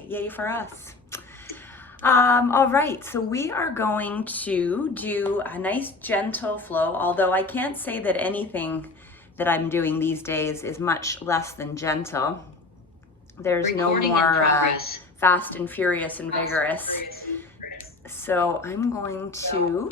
Yay, yay for us. All right, so we are going to do a nice gentle flow, although I can't say that anything that I'm doing these days is much less than gentle. There's no more fast and furious and vigorous. So I'm going to,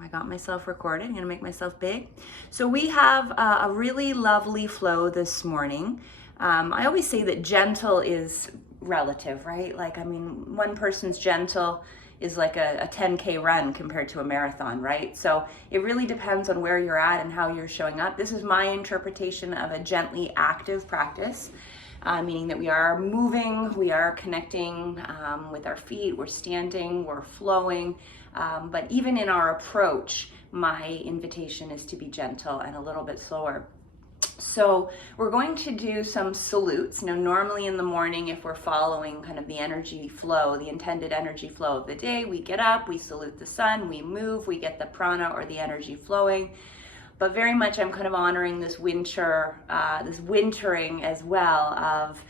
I got myself recorded, I'm gonna make myself big. So we have a really lovely flow this morning. I always say that gentle is relative, right? Like, I mean, one person's gentle is like a 10K run compared to a marathon, right? So it really depends on where you're at and how you're showing up. This is my interpretation of a gently active practice. Meaning that we are moving, we are connecting with our feet, we're standing, we're flowing. But even in our approach, my invitation is to be gentle and a little bit slower. So we're going to do some salutes. Now, normally in the morning, if we're following kind of the energy flow, the intended energy flow of the day, we get up, we salute the sun, we move, we get the prana or the energy flowing. But very much I'm kind of honoring this winter, this wintering as well of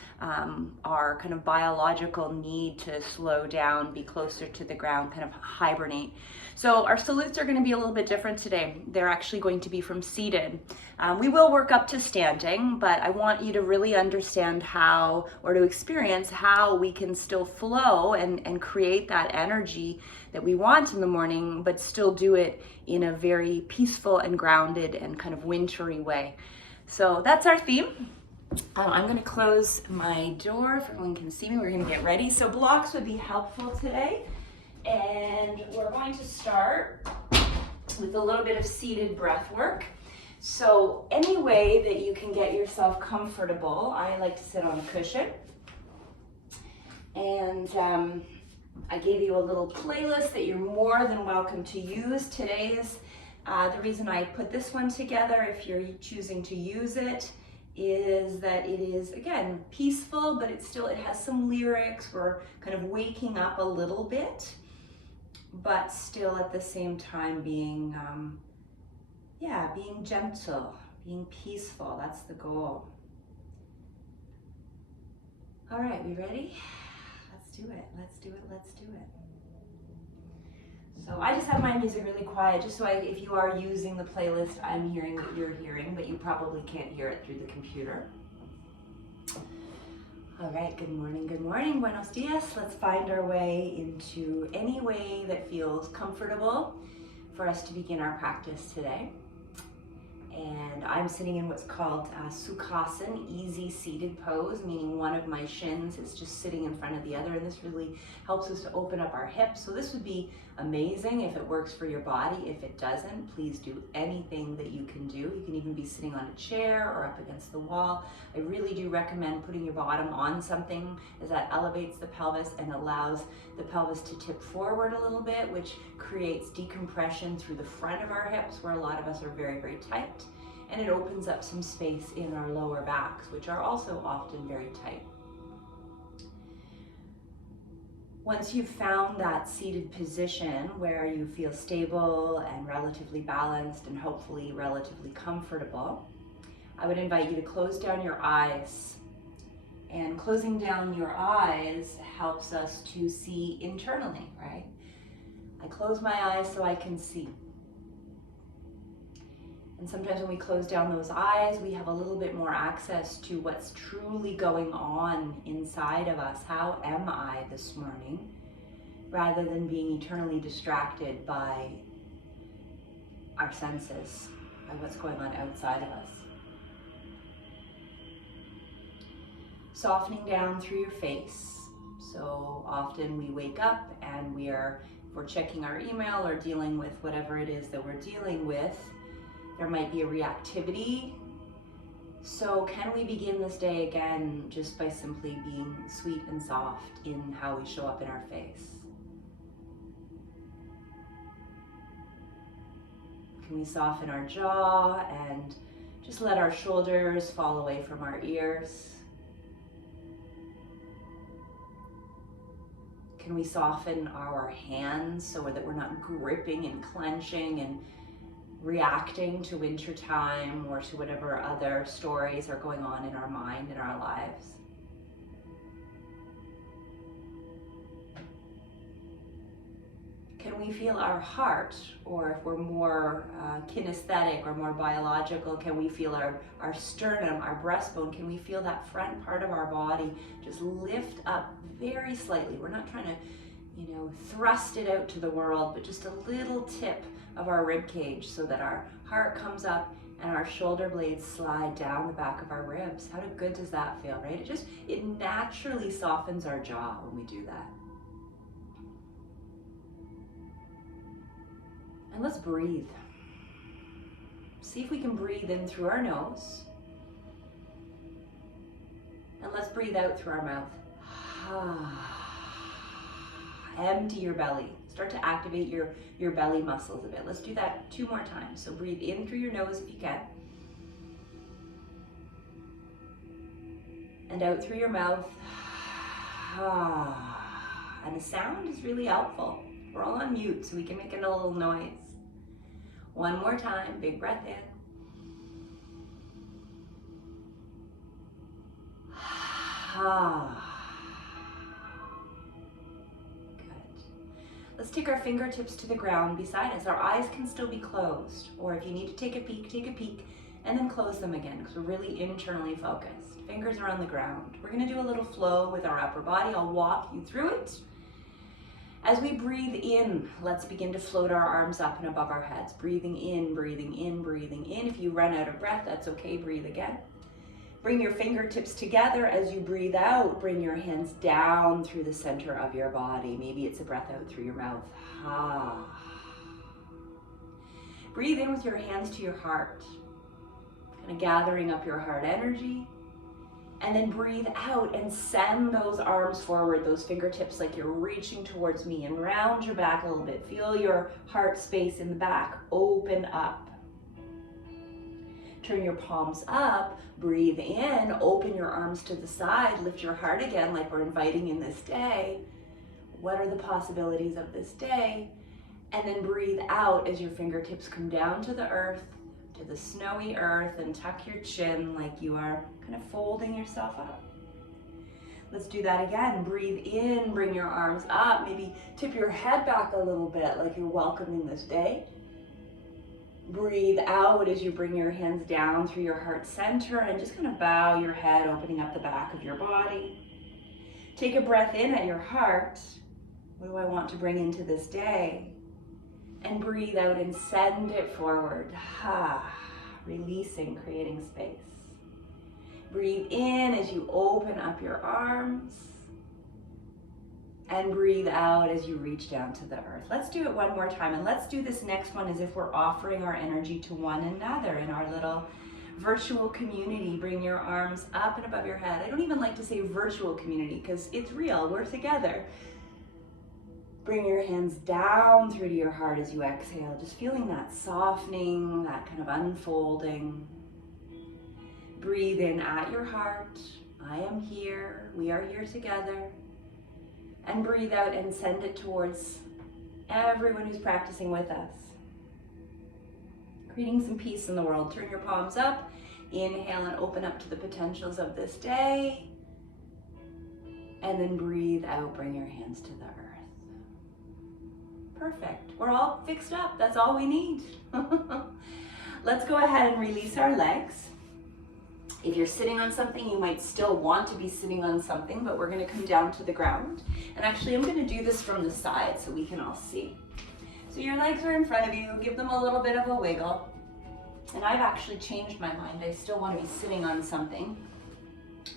our kind of biological need to slow down, be closer to the ground, kind of hibernate. So our salutes are going to be a little bit different today. They're actually going to be from seated. We will work up to standing, but I want you to really understand how, or to experience how we can still flow and create that energy that we want in the morning, but still do it in a very peaceful and grounded and kind of wintry way. So that's our theme. I'm going to close my door if everyone can see me. We're going to get ready. So blocks would be helpful today. And we're going to start with a little bit of seated breath work. So any way that you can get yourself comfortable, I like to sit on a cushion. And I gave you a little playlist that you're more than welcome to use. Today's, the reason I put this one together, if you're choosing to use it, is that it is, again, peaceful, but it has some lyrics. We're kind of waking up a little bit, but still at the same time being, being gentle, being peaceful. That's the goal. All right, we ready? Let's do it, let's do it, let's do it. So I just have my music really quiet, just so if you are using the playlist, I'm hearing what you're hearing, but you probably can't hear it through the computer. All right, good morning, buenos dias. Let's find our way into any way that feels comfortable for us to begin our practice today. And I'm sitting in what's called Sukhasana, easy seated pose, meaning one of my shins is just sitting in front of the other, and this really helps us to open up our hips. So this would be amazing if it works for your body. If it doesn't, please do anything that you can do. You can even be sitting on a chair or up against the wall. I really do recommend putting your bottom on something, as that elevates the pelvis and allows the pelvis to tip forward a little bit, which creates decompression through the front of our hips, where a lot of us are very, very tight. And it opens up some space in our lower backs, which are also often very tight. Once you've found that seated position where you feel stable and relatively balanced and hopefully relatively comfortable, I would invite you to close down your eyes. And closing down your eyes helps us to see internally, right? I close my eyes so I can see. And sometimes when we close down those eyes, we have a little bit more access to what's truly going on inside of us. How am I this morning? Rather than being eternally distracted by our senses, by what's going on outside of us. Softening down through your face. So often we wake up and if we're checking our email or dealing with whatever it is that we're dealing with, there might be a reactivity. So can we begin this day again just by simply being sweet and soft in how we show up in our face? Can we soften our jaw and just let our shoulders fall away from our ears? Can we soften our hands so that we're not gripping and clenching and reacting to winter time or to whatever other stories are going on in our mind and our lives? can we feel our heart, or if we're more kinesthetic or more biological, can we feel our sternum, our breastbone? Can we feel that front part of our body just lift up very slightly? We're not trying to, thrust it out to the world, but just a little tip of our rib cage so that our heart comes up and our shoulder blades slide down the back of our ribs. How good does that feel, right? It naturally softens our jaw when we do that. And let's breathe. See if we can breathe in through our nose. And let's breathe out through our mouth. Empty your belly. Start to activate your belly muscles a bit. Let's do that 2 more times. So breathe in through your nose if you can. And out through your mouth. And the sound is really helpful. We're all on mute, so we can make a little noise. 1 more time, big breath in. Good. Let's take our fingertips to the ground beside us. Our eyes can still be closed, or if you need to take a peek, and then close them again, because we're really internally focused. Fingers are on the ground. We're gonna do a little flow with our upper body. I'll walk you through it. As we breathe in, let's begin to float our arms up and above our heads. Breathing in, breathing in, breathing in. If you run out of breath, that's okay, breathe again. Bring your fingertips together. As you breathe out, bring your hands down through the center of your body. Maybe it's a breath out through your mouth. Breathe in with your hands to your heart, kind of gathering up your heart energy. And then breathe out and send those arms forward, those fingertips like you're reaching towards me, and round your back a little bit. Feel your heart space in the back open up. Turn your palms up, breathe in, open your arms to the side, lift your heart again like we're inviting in this day. What are the possibilities of this day? And then breathe out as your fingertips come down to the earth, to the snowy earth, and tuck your chin like you are kind of folding yourself up. Let's do that again. Breathe in, bring your arms up, maybe tip your head back a little bit like you're welcoming this day. Breathe out as you bring your hands down through your heart center and just kind of bow your head, opening up the back of your body. Take a breath in at your heart. What do I want to bring into this day? And breathe out and send it forward. Releasing, creating space. Breathe in as you open up your arms. And breathe out as you reach down to the earth. Let's do it 1 more time. And let's do this next one as if we're offering our energy to one another in our little virtual community. Bring your arms up and above your head. I don't even like to say virtual community because it's real. We're together. Bring your hands down through to your heart as you exhale, just feeling that softening, that kind of unfolding. Breathe in at your heart. I am here. We are here together. And breathe out and send it towards everyone who's practicing with us. Creating some peace in the world. Turn your palms up. Inhale and open up to the potentials of this day. And then breathe out. Bring your hands to the earth. Perfect. We're all fixed up. That's all we need. Let's go ahead and release our legs. If you're sitting on something, you might still want to be sitting on something, but we're going to come down to the ground. And actually, I'm going to do this from the side so we can all see. So your legs are in front of you. Give them a little bit of a wiggle. And I've actually changed my mind. I still want to be sitting on something.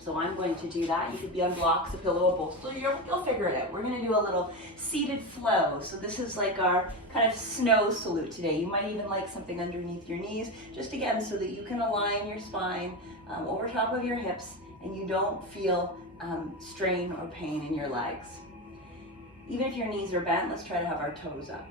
So I'm going to do that. You could be on blocks, a pillow, a bolster. You'll figure it out. We're going to do a little seated flow. So this is like our kind of snow salute today. You might even like something underneath your knees, just again so that you can align your spine over top of your hips and you don't feel strain or pain in your legs. Even if your knees are bent, let's try to have our toes up.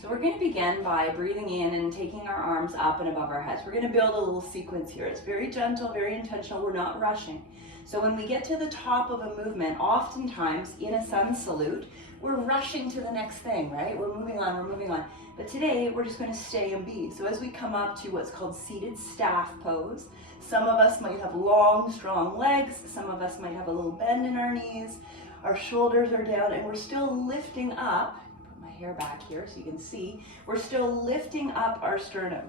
So we're going to begin by breathing in and taking our arms up and above our heads. We're going to build a little sequence here. It's very gentle, very intentional. We're not rushing. So when we get to the top of a movement, oftentimes in a sun salute, we're rushing to the next thing, right? We're moving on, we're moving on. But today, we're just going to stay and be. So as we come up to what's called seated staff pose, some of us might have long, strong legs. Some of us might have a little bend in our knees. Our shoulders are down, and we're still lifting up. hair back here so you can see. We're still lifting up our sternum.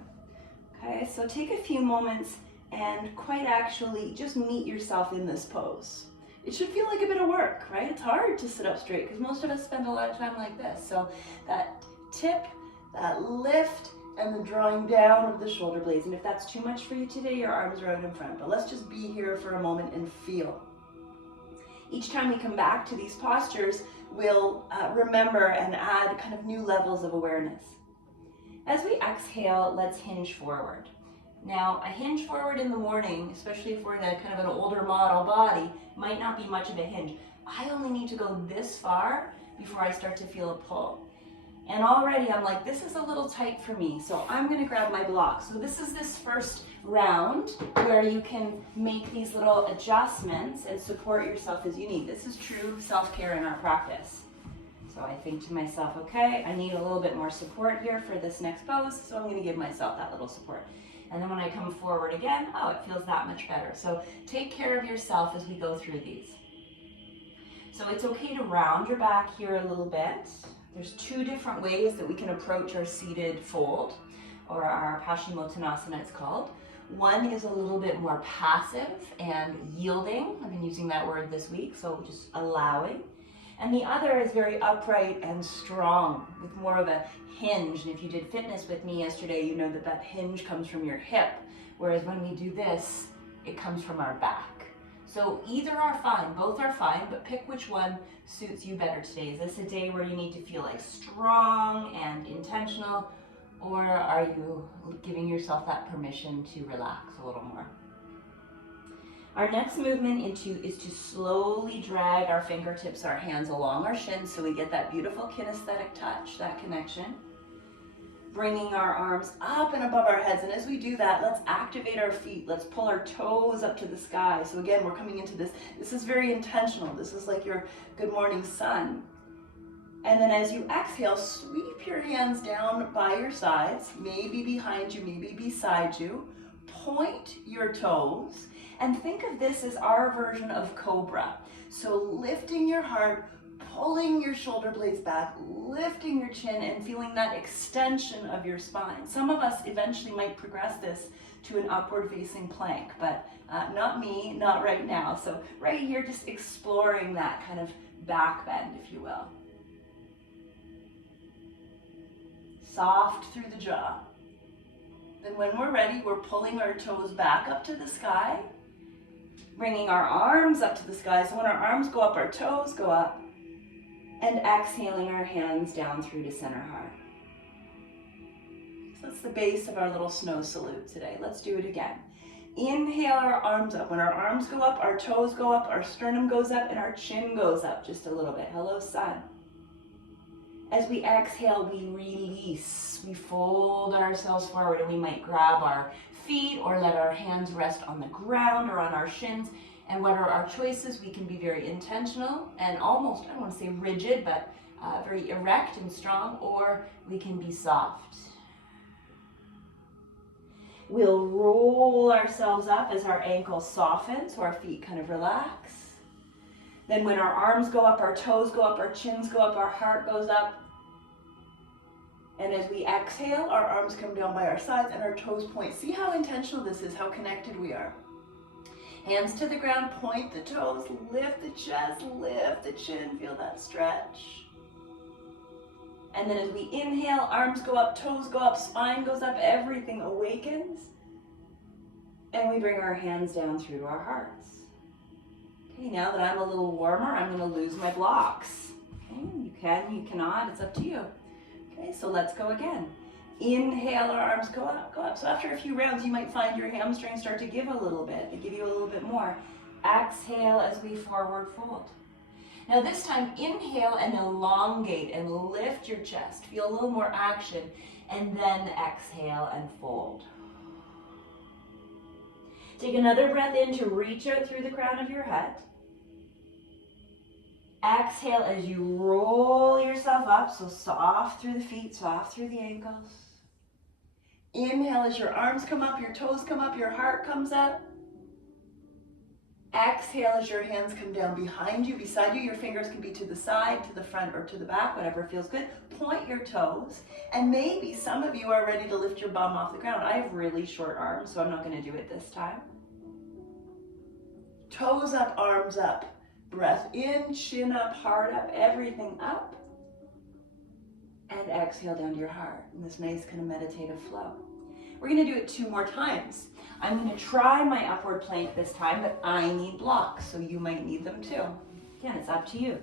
Okay, so take a few moments and quite actually just meet yourself in this pose. It should feel like a bit of work, right? It's hard to sit up straight because most of us spend a lot of time like this. So that tip, that lift, and the drawing down of the shoulder blades. And if that's too much for you today, your arms are out in front. But let's just be here for a moment and feel. Each time we come back to these postures, we'll remember and add kind of new levels of awareness. As we exhale, let's hinge forward. Now, a hinge forward in the morning, especially if we're in a kind of an older model body, might not be much of a hinge. I only need to go this far before I start to feel a pull. And already I'm like, this is a little tight for me, so I'm gonna grab my blocks. So this is this first round where you can make these little adjustments and support yourself as you need. This is true self-care in our practice. So I think to myself, okay, I need a little bit more support here for this next pose, so I'm gonna give myself that little support. And then when I come forward again, oh, it feels that much better. So take care of yourself as we go through these. So it's okay to round your back here a little bit. There's two different ways that we can approach our seated fold, or our Paschimottanasana it's called. One is a little bit more passive and yielding. I've been using that word this week, so just allowing. And the other is very upright and strong with more of a hinge. And if you did fitness with me yesterday, you know that that hinge comes from your hip. Whereas when we do this, it comes from our back. So either are fine, both are fine, but pick which one suits you better today. Is this a day where you need to feel like strong and intentional, or are you giving yourself that permission to relax a little more? Our next movement is to slowly drag our fingertips, our hands along our shins so we get that beautiful kinesthetic touch, that connection. Bringing our arms up and above our heads. And as we do that, let's activate our feet. Let's pull our toes up to the sky. So again, we're coming into this. This is very intentional. This is like your good morning sun. And then as you exhale, sweep your hands down by your sides, maybe behind you, maybe beside you. Point your toes. And think of this as our version of cobra. So lifting your heart, pulling your shoulder blades back, lifting your chin, and feeling that extension of your spine. Some of us eventually might progress this to an upward facing plank, but not me, not right now. So right here, just exploring that kind of back bend, if you will. Soft through the jaw. Then when we're ready, we're pulling our toes back up to the sky, bringing our arms up to the sky. So when our arms go up, our toes go up, and exhaling our hands down through to center heart. So that's the base of our little snow salute today. Let's do it again. Inhale our arms up. When our arms go up, our toes go up, our sternum goes up, and our chin goes up just a little bit. Hello, sun. As we exhale, we release. We fold ourselves forward, and we might grab our feet or let our hands rest on the ground or on our shins. And what are our choices? We can be very intentional and almost, I don't want to say rigid, but very erect and strong, or we can be soft. We'll roll ourselves up as our ankles soften, so our feet kind of relax. Then when our arms go up, our toes go up, our chins go up, our heart goes up. And as we exhale, our arms come down by our sides and our toes point. See how intentional this is, how connected we are. Hands to the ground, point the toes, lift the chest, lift the chin, feel that stretch. And then as we inhale, arms go up, toes go up, spine goes up, everything awakens. And we bring our hands down through to our hearts. Okay, now that I'm a little warmer, I'm going to lose my blocks. Okay, you can, you cannot, it's up to you. Okay, so let's go again. Inhale, our arms go up, go up. So after a few rounds, you might find your hamstrings start to give a little bit. They give you a little bit more. Exhale as we forward fold. Now this time, inhale and elongate and lift your chest. Feel a little more action. And then exhale and fold. Take another breath in to reach out through the crown of your head. Exhale as you roll yourself up, so soft through the feet, soft through the ankles. Inhale as your arms come up, your toes come up, your heart comes up. Exhale as your hands come down behind you, beside you. Your fingers can be to the side, to the front, or to the back, whatever feels good. Point your toes, and maybe some of you are ready to lift your bum off the ground. I have really short arms, so I'm not going to do it this time. Toes up, arms up. Breath in, chin up, heart up, everything up. And exhale down to your heart in this nice kind of meditative flow. We're going to do it 2 more times. I'm going to try my upward plank this time, but I need blocks, so you might need them too. Again, it's up to you.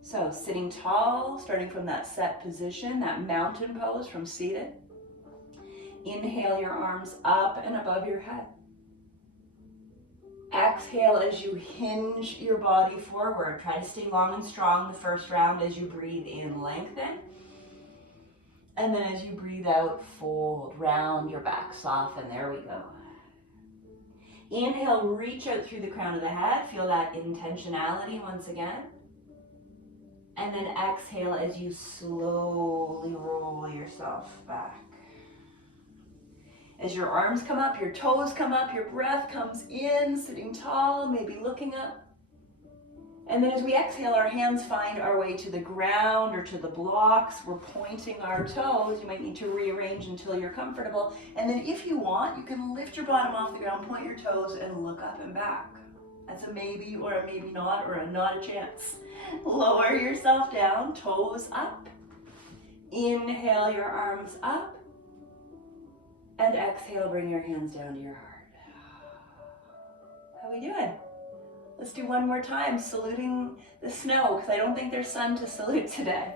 So sitting tall, starting from that set position, that mountain pose from seated. Inhale your arms up and above your head. Exhale as you hinge your body forward. Try to stay long and strong the first round as you breathe in, lengthen. And then as you breathe out, fold, round your back, soften. There we go. Inhale, reach out through the crown of the head. Feel that intentionality once again. And then exhale as you slowly roll yourself back. As your arms come up, your toes come up, your breath comes in, sitting tall, maybe looking up. And then as we exhale, our hands find our way to the ground or to the blocks. We're pointing our toes. You might need to rearrange until you're comfortable. And then if you want, you can lift your bottom off the ground, point your toes, and look up and back. That's a maybe or a maybe not or a not a chance. Lower yourself down, toes up. Inhale your arms up. And exhale, bring your hands down to your heart. How are we doing? Let's do 1 more time, saluting the snow, because I don't think there's sun to salute today.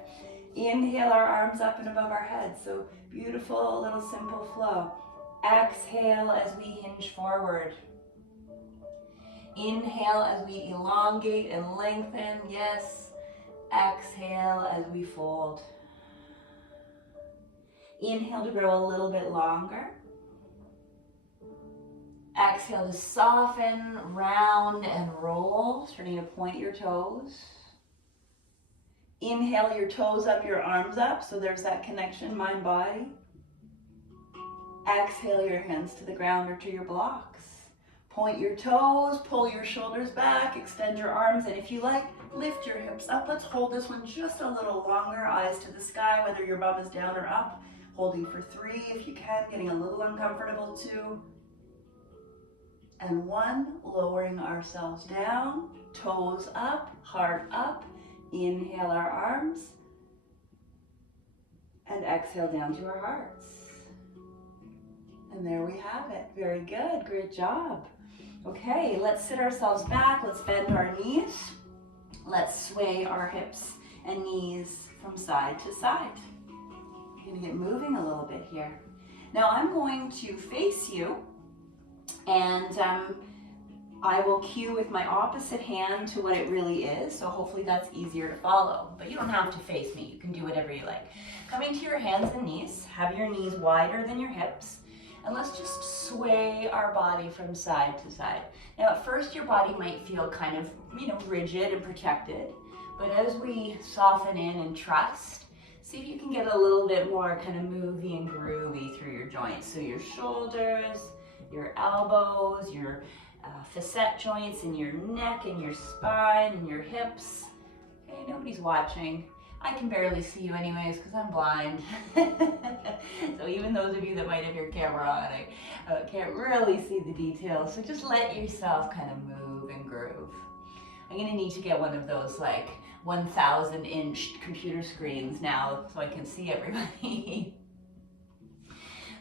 Inhale our arms up and above our heads. So beautiful, little simple flow. Exhale as we hinge forward. Inhale as we elongate and lengthen. Yes. Exhale as we fold. Inhale to grow a little bit longer. Exhale to soften, round, and roll, starting to point your toes. Inhale your toes up, your arms up, so there's that connection, mind-body. Exhale your hands to the ground or to your blocks. Point your toes, pull your shoulders back, extend your arms, and if you like, lift your hips up. Let's hold this one just a little longer, eyes to the sky, whether your bum is down or up. Holding for 3 if you can, getting a little uncomfortable, 2. And 1, lowering ourselves down, toes up, heart up. Inhale our arms. And exhale down to our hearts. And there we have it. Very good, great job. Okay, let's sit ourselves back. Let's bend our knees. Let's sway our hips and knees from side to side. We're gonna get moving a little bit here. Now I'm going to face you, and I will cue with my opposite hand to what it really is, so hopefully that's easier to follow. But you don't have to face me, you can do whatever you like. Coming to your hands and knees, have your knees wider than your hips, and let's just sway our body from side to side. Now at first your body might feel kind of, rigid and protected, but as we soften in and trust, see if you can get a little bit more kind of movey and groovy through your joints. So your shoulders, your elbows, your facet joints in your neck and your spine and your hips. Okay, nobody's watching. I can barely see you anyways because I'm blind. So even those of you that might have your camera on, I can't really see the details. So just let yourself kind of move and groove. I'm gonna need to get one of those like 1,000-inch computer screens now so I can see everybody.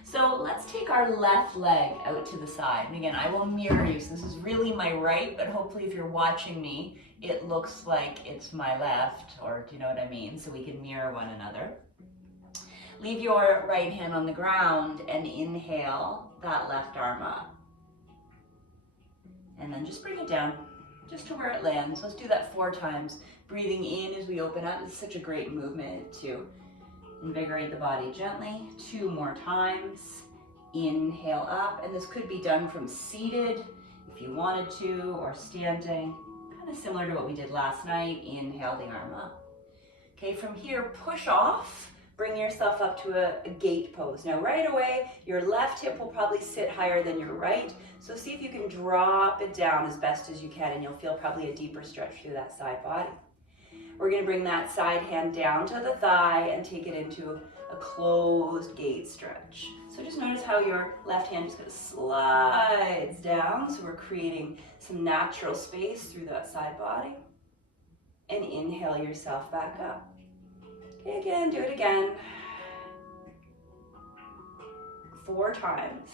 So let's take our left leg out to the side. And again, I will mirror you. So this is really my right, but hopefully if you're watching me, it looks like it's my left, or do you know what I mean? So we can mirror one another. Leave your right hand on the ground and inhale that left arm up. And then just bring it down, just to where it lands. Let's do that 4 times. Breathing in as we open up. It's such a great movement to invigorate the body gently. 2 more times. Inhale up, and this could be done from seated if you wanted to, or standing, kind of similar to what we did last night. Inhale the arm up. Okay, from here, push off, bring yourself up to a gate pose. Now right away, your left hip will probably sit higher than your right, so see if you can drop it down as best as you can, and you'll feel probably a deeper stretch through that side body. We're going to bring that side hand down to the thigh and take it into a closed gate stretch. So just notice how your left hand just kind of slides down, so we're creating some natural space through that side body. And inhale yourself back up. Okay, again, do it again. 4 times.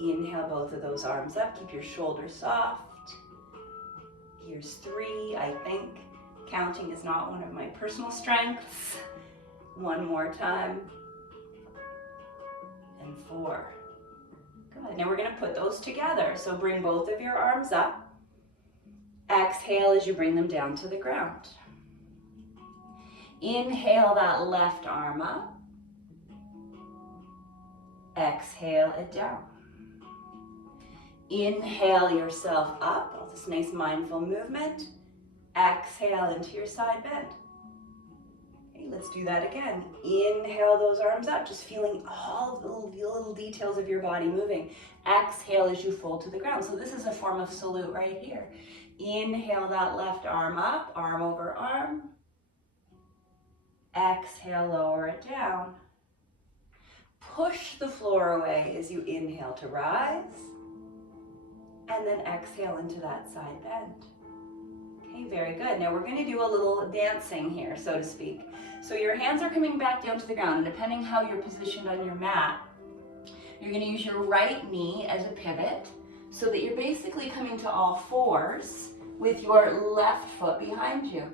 Inhale both of those arms up. Keep your shoulders soft. Here's 3, I think. Counting is not one of my personal strengths. 1 more time. And 4. Good. Now we're going to put those together. So bring both of your arms up. Exhale as you bring them down to the ground. Inhale that left arm up. Exhale it down. Inhale yourself up, all this nice mindful movement. Exhale into your side bend. Okay, let's do that again. Inhale those arms up, just feeling all of the little details of your body moving. Exhale as you fold to the ground. So this is a form of salute right here. Inhale that left arm up, arm over arm. Exhale, lower it down. Push the floor away as you inhale to rise. And then exhale into that side bend. Okay, very good. Now we're going to do a little dancing here, so to speak. So your hands are coming back down to the ground, and depending how you're positioned on your mat, you're going to use your right knee as a pivot, so that you're basically coming to all fours with your left foot behind you.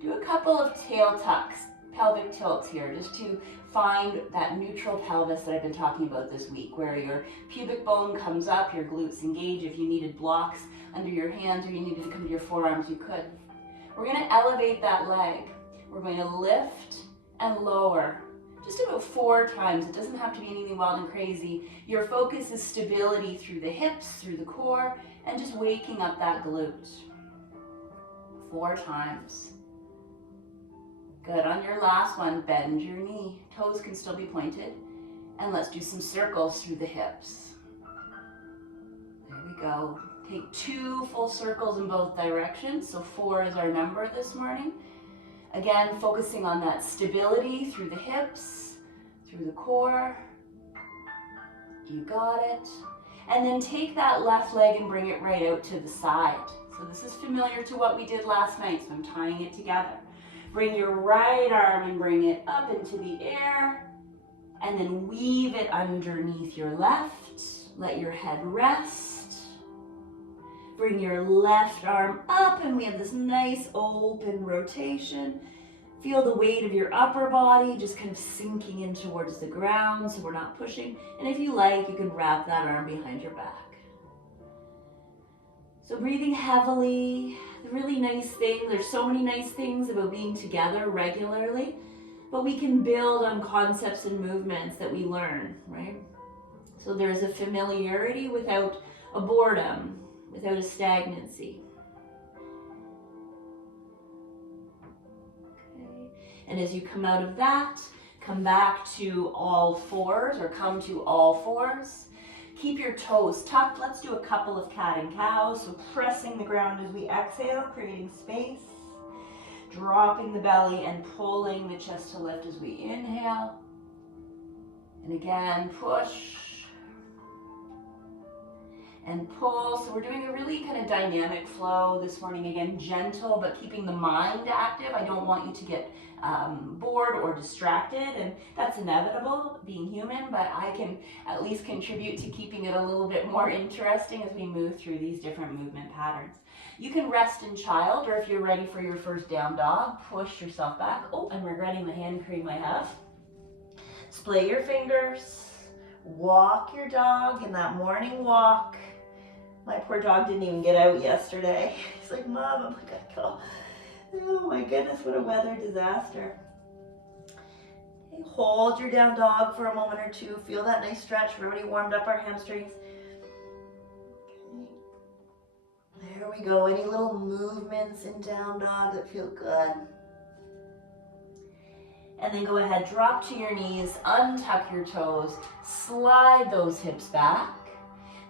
Do a couple of tail tucks, pelvic tilts here, just to find that neutral pelvis that I've been talking about this week, where your pubic bone comes up, your glutes engage. If you needed blocks under your hands or you needed to come to your forearms, you could. We're going to elevate that leg. We're going to lift and lower just about 4 times. It doesn't have to be anything wild and crazy. Your focus is stability through the hips, through the core, and just waking up that glute. 4 times. Good. On your last one, bend your knee. Toes can still be pointed. And let's do some circles through the hips. There we go. Take 2 full circles in both directions. So 4 is our number this morning. Again, focusing on that stability through the hips, through the core. You got it. And then take that left leg and bring it right out to the side. So this is familiar to what we did last night, so I'm tying it together. Bring your right arm and bring it up into the air, and then weave it underneath your left. Let your head rest. Bring your left arm up, and we have this nice open rotation. Feel the weight of your upper body just kind of sinking in towards the ground, so we're not pushing. And if you like, you can wrap that arm behind your back. So breathing heavily. The really nice thing, there's so many nice things about being together regularly, but we can build on concepts and movements that we learn, right? So there's a familiarity without a boredom, without a stagnancy. Okay. And as you come out of that, come back to all fours, or come to all fours. Keep your toes tucked. Let's do a couple of cat and cow. So pressing the ground as we exhale, creating space. Dropping the belly and pulling the chest to lift as we inhale. And again, push. And pull. So we're doing a really kind of dynamic flow this morning. Again, gentle, but keeping the mind active. I don't want you to get bored or distracted, and that's inevitable, being human, but I can at least contribute to keeping it a little bit more interesting as we move through these different movement patterns. You can rest in child, or if you're ready for your first down dog, push yourself back. Oh, I'm regretting the hand cream I have. Splay your fingers. Walk your dog in that morning walk. My poor dog didn't even get out yesterday. He's like, Mom, I'm like, I go. Oh my goodness, what a weather disaster. Okay, hold your down dog for a moment or two. Feel that nice stretch. We've already warmed up our hamstrings. Okay. There we go. Any little movements in down dog that feel good? And then go ahead, drop to your knees, untuck your toes, slide those hips back.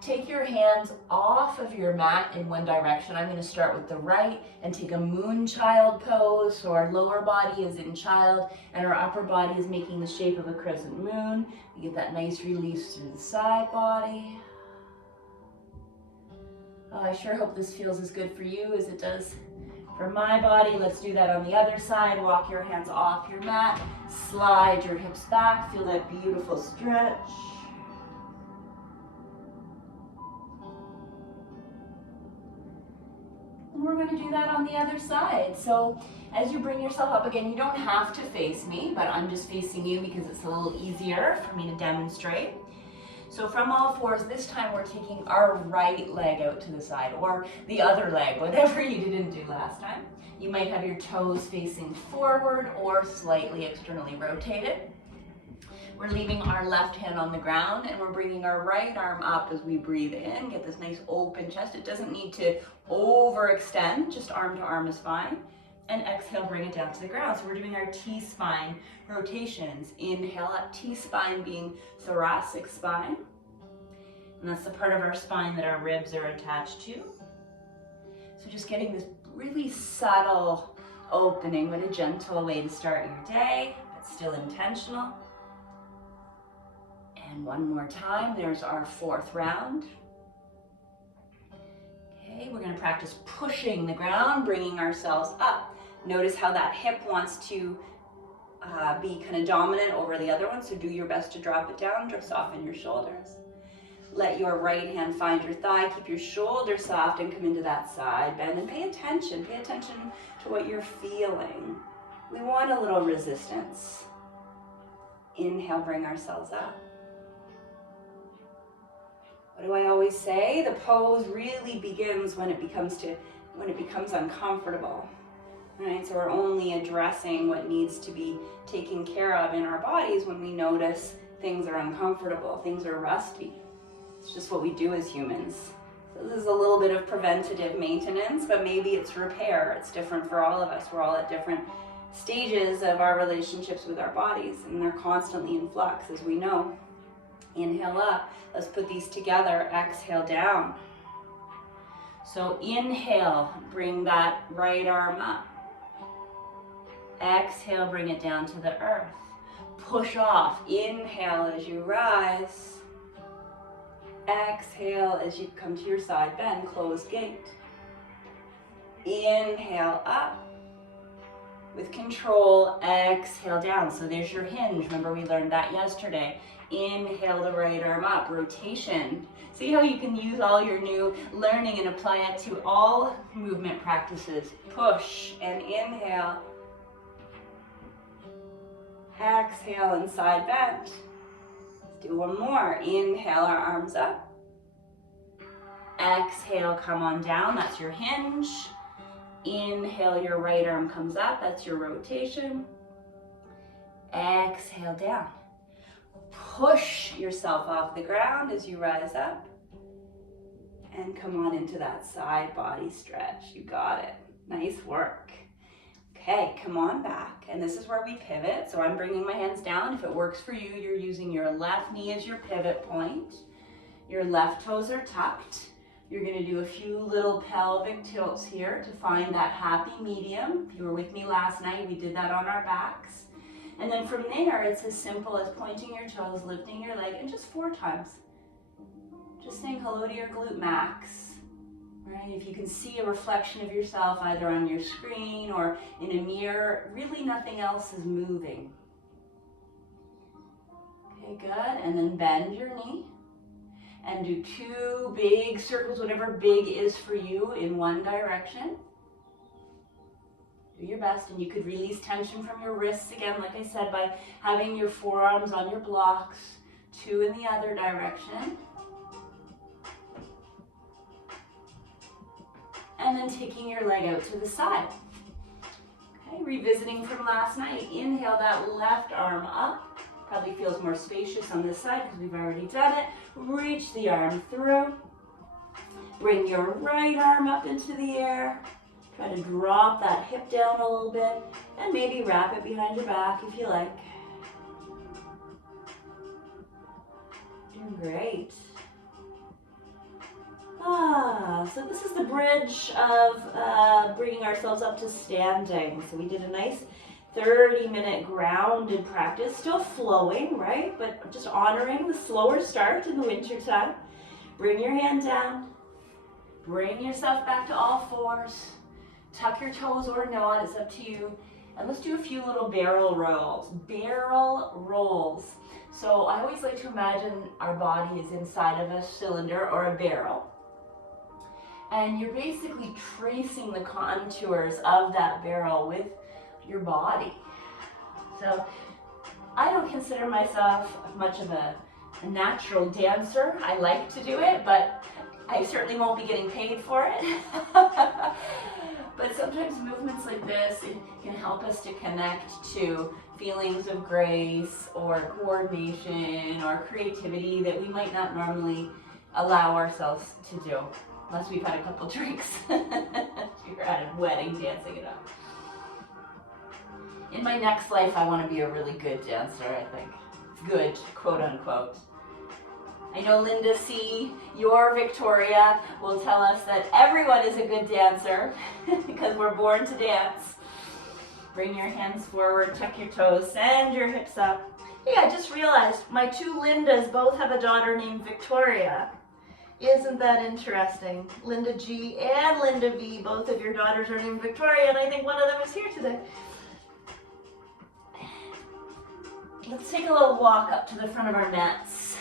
Take your hands off of your mat in one direction. I'm going to start with the right and take a moon child pose. So our lower body is in child and our upper body is making the shape of a crescent moon. You get that nice release through the side body. Oh, I sure hope this feels as good for you as it does for my body. Let's do that on the other side. Walk your hands off your mat, slide your hips back, feel that beautiful stretch. And we're going to do that on the other side. So as you bring yourself up again, you don't have to face me, but I'm just facing you because it's a little easier for me to demonstrate. So from all fours, this time we're taking our right leg out to the side, or the other leg, whatever you didn't do last time. You might have your toes facing forward or slightly externally rotated. We're leaving our left hand on the ground and we're bringing our right arm up as we breathe in. Get this nice open chest. It doesn't need to overextend, just arm to arm is fine. And exhale, bring it down to the ground. So we're doing our T-spine rotations. Inhale up, T-spine being thoracic spine. And that's the part of our spine that our ribs are attached to. So just getting this really subtle opening, but a gentle way to start your day, but still intentional. And one more time, there's our fourth round. Okay, we're going to practice pushing the ground, bringing ourselves up. Notice how that hip wants to be kind of dominant over the other one, so do your best to drop it down, soften your shoulders. Let your right hand find your thigh, keep your shoulders soft and come into that side bend, and pay attention to what you're feeling. We want a little resistance. Inhale, bring ourselves up. What do I always say? The pose really begins when it becomes uncomfortable. Right? So we're only addressing what needs to be taken care of in our bodies when we notice things are uncomfortable, things are rusty. It's just what we do as humans. So this is a little bit of preventative maintenance, but maybe it's repair. It's different for all of us. We're all at different stages of our relationships with our bodies, and they're constantly in flux, as we know. Inhale up. Let's put these together. Exhale down. So inhale, bring that right arm up. Exhale, bring it down to the earth. Push off. Inhale as you rise. Exhale as you come to your side bend, closed gate. Inhale up. With control, exhale down. So there's your hinge. Remember we learned that yesterday. Inhale the right arm up, rotation. See how you can use all your new learning and apply it to all movement practices. Push and inhale. Exhale and side bend. Let's do one more. Inhale our arms up. Exhale, come on down. That's your hinge. Inhale, your right arm comes up. That's your rotation. Exhale down. Push yourself off the ground as you rise up. And come on into that side body stretch. You got it. Nice work. Okay, come on back. And this is where we pivot. So I'm bringing my hands down. If it works for you, you're using your left knee as your pivot point. Your left toes are tucked. You're going to do a few little pelvic tilts here to find that happy medium. If you were with me last night, we did that on our backs. And then from there, it's as simple as pointing your toes, lifting your leg, and just 4 times. Just saying hello to your glute max. Right? If you can see a reflection of yourself either on your screen or in a mirror, really nothing else is moving. Okay, good. And then bend your knee. And do 2 big circles, whatever big is for you, in one direction. Do your best, and you could release tension from your wrists again, like I said, by having your forearms on your blocks, 2 in the other direction. And then taking your leg out to the side. Okay, revisiting from last night. Inhale that left arm up. Probably feels more spacious on this side because we've already done it. Reach the arm through. Bring your right arm up into the air. Try to drop that hip down a little bit and maybe wrap it behind your back if you like. Doing great. So this is the bridge of bringing ourselves up to standing. So we did a nice 30-minute grounded practice, still flowing, right? But just honoring the slower start in the winter time. Bring your hand down. Bring yourself back to all fours. Tuck your toes or not, it's up to you. And let's do a few little barrel rolls. Barrel rolls. So I always like to imagine our body is inside of a cylinder or a barrel. And you're basically tracing the contours of that barrel with your body. So I don't consider myself much of a natural dancer. I like to do it, but I certainly won't be getting paid for it. But sometimes movements like this can help us to connect to feelings of grace or coordination or creativity that we might not normally allow ourselves to do, unless we've had a couple drinks. You're at a wedding dancing it up. In my next life, I want to be a really good dancer, I think. Good, quote unquote. I know Linda C., your Victoria, will tell us that everyone is a good dancer because we're born to dance. Bring your hands forward, tuck your toes, send your hips up. Hey, I just realized my two Lindas both have a daughter named Victoria. Isn't that interesting? Linda G. and Linda V., both of your daughters are named Victoria, and I think one of them is here today. Let's take a little walk up to the front of our mats,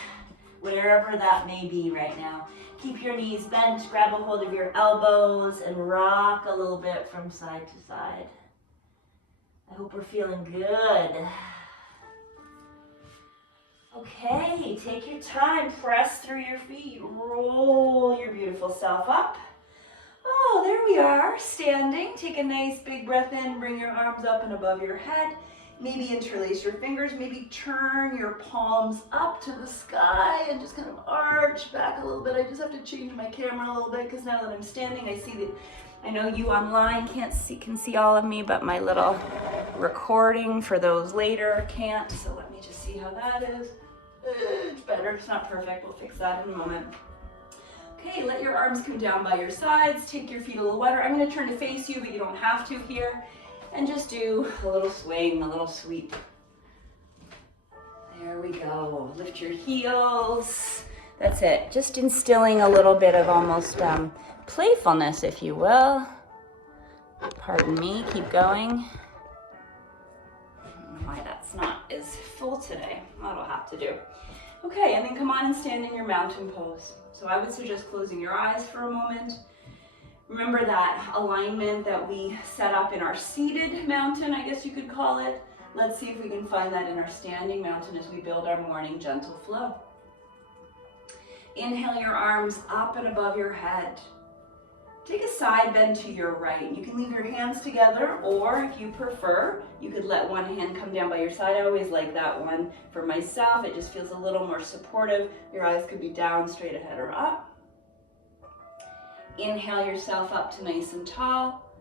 wherever that may be right now. Keep your knees bent, grab a hold of your elbows, and rock a little bit from side to side. I hope we're feeling good. Okay, take your time, press through your feet, roll your beautiful self up. Oh, there we are, standing. Take a nice big breath in, bring your arms up and above your head. Maybe interlace your fingers, maybe turn your palms up to the sky and just kind of arch back a little bit. I just have to change my camera a little bit because now that I'm standing, I see that, I know you online can see all of me, but my little recording for those later can't. So let me just see how that is. It's better, it's not perfect. We'll fix that in a moment. Okay, let your arms come down by your sides. Take your feet a little wider. I'm going to turn to face you, but you don't have to here. And just do a little swing, a little sweep. There we go. Lift your heels. That's it. Just instilling a little bit of almost playfulness, if you will. Pardon me. Keep going. I don't know why that's not as full today. That'll have to do. Okay, and then come on and stand in your mountain pose. So I would suggest closing your eyes for a moment. Remember that alignment that we set up in our seated mountain, I guess you could call it. Let's see if we can find that in our standing mountain as we build our morning gentle flow. Inhale your arms up and above your head. Take a side bend to your right. You can leave your hands together, or if you prefer, you could let one hand come down by your side. I always like that one for myself. It just feels a little more supportive. Your eyes could be down, straight ahead, or up. Inhale yourself up to nice and tall,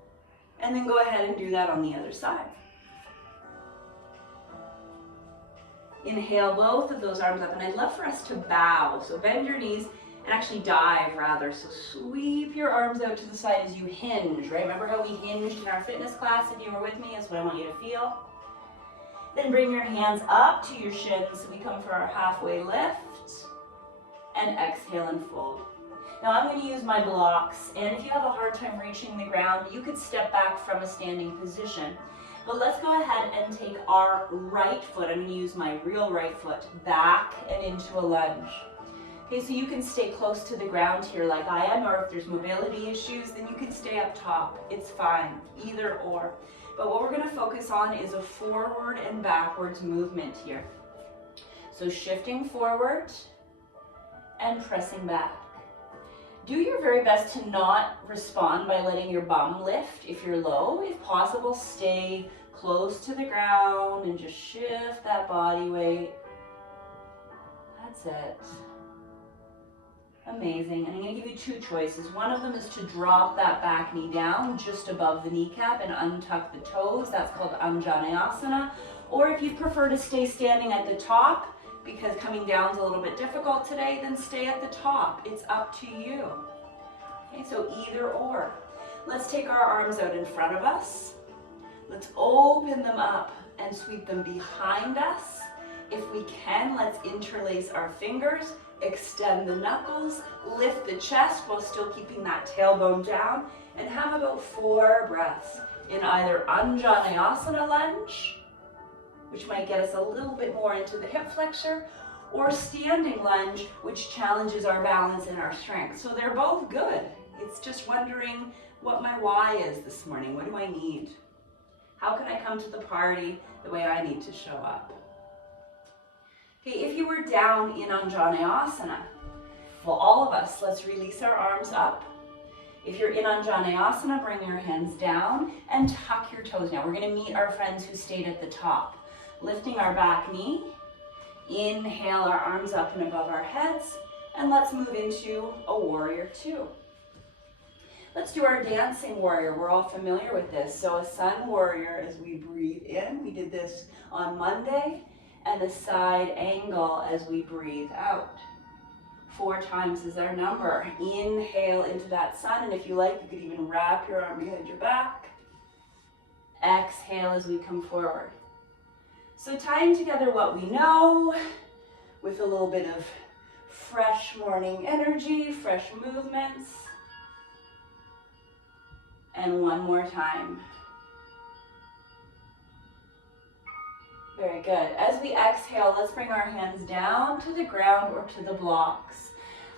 and then go ahead and do that on the other side. Inhale both of those arms up, and I'd love for us to bow. So bend your knees and actually dive rather. So sweep your arms out to the side as you hinge, right? Remember how we hinged in our fitness class? If you were with me, is what I want you to feel. Then bring your hands up to your shins. So we come for our halfway lift, and exhale and fold. Now I'm going to use my blocks, and if you have a hard time reaching the ground, you could step back from a standing position. But let's go ahead and take our right foot. I'm going to use my real right foot back and into a lunge. Okay, so you can stay close to the ground here like I am, or if there's mobility issues, then you can stay up top. It's fine, either or. But what we're going to focus on is a forward and backwards movement here. So shifting forward and pressing back. Do your very best to not respond by letting your bum lift if you're low. If possible, stay close to the ground and just shift that body weight. That's it. Amazing. And I'm going to give you two choices. One of them is to drop that back knee down just above the kneecap and untuck the toes. That's called Anjaneyasana. Or if you prefer to stay standing at the top, because coming down is a little bit difficult today, then stay at the top. It's up to you. Okay, so either or. Let's take our arms out in front of us. Let's open them up and sweep them behind us. If we can, let's interlace our fingers, extend the knuckles, lift the chest while still keeping that tailbone down, and have about 4 breaths in either Anjaneyasana lunge, which might get us a little bit more into the hip flexor, or standing lunge, which challenges our balance and our strength. So they're both good. It's just wondering what my why is this morning. What do I need? How can I come to the party the way I need to show up? Okay, if you were down in Anjaneyasana, well, all of us, let's release our arms up. If you're in Anjaneyasana, bring your hands down and tuck your toes. Now we're going to meet our friends who stayed at the top. Lifting our back knee, inhale our arms up and above our heads, and let's move into a warrior two. Let's do our dancing warrior. We're all familiar with this. So a sun warrior as we breathe in. We did this on Monday. And a side angle as we breathe out. 4 times is our number. Inhale into that sun, and if you like, you could even wrap your arm behind your back. Exhale as we come forward. So tying together what we know with a little bit of fresh morning energy, fresh movements. And one more time. Very good. As we exhale, let's bring our hands down to the ground or to the blocks.